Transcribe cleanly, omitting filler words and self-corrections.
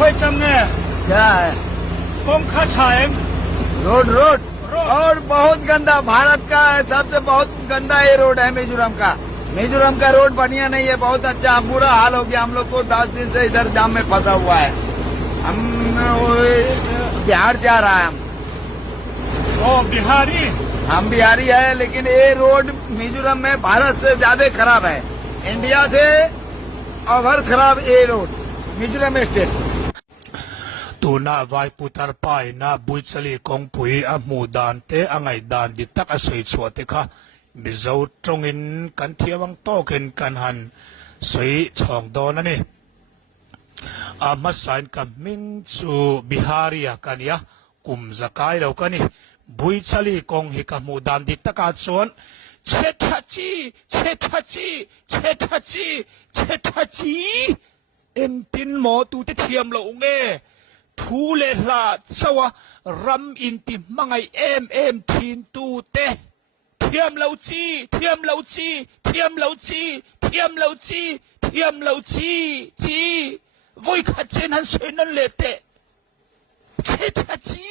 खोई चमने क्या है? कौन खा छाए रोड रोड और बहुत गंदा, भारत का सबसे बहुत गंदा ये रोड है मिजोरम का। मिजोरम का रोड बढ़िया नहीं है, बहुत अच्छा, बुरा हाल हो गया। हम लोग को 10 दिन से इधर जाम में फंसा हुआ है। हम बिहार जा रहा है। ओ बिहारी, हम बिहारी है, लेकिन ये रोड मिजोरम में भारत से ज्यादा खराब है। इंडिया से ओवर खराब ये रोड मिजोरम स्टेट।ตูน่าไว้ปุตรป้ายน่าบุยชลีกองปุยอหมูดานเตอไงดานดิตักอสวยสวดเตค่ะมิเจ้าตรงอินกันเทียวังโตเข็นกันหันสวยช่องโดนนั่นนี่มาสานกับมิงจูบิฮารีกันยะกุมสกายเรากันนี่บุยชลีกองฮิกหมูดานดิตักอาชวนเชทัจีเชทัจีเชทัจีเชทัจีเอ็นตินหมอตูเทียมเราเง่ทูเลลาสวะรำอินติมังไอเอ็มทินตูเตเทียมเราจีเทียมเราจีเทียมเราจีเทียมเราจีเทียมเราจีจีวุ้ยขัดเจนหันสวยนั่นเลยเตเชทัจี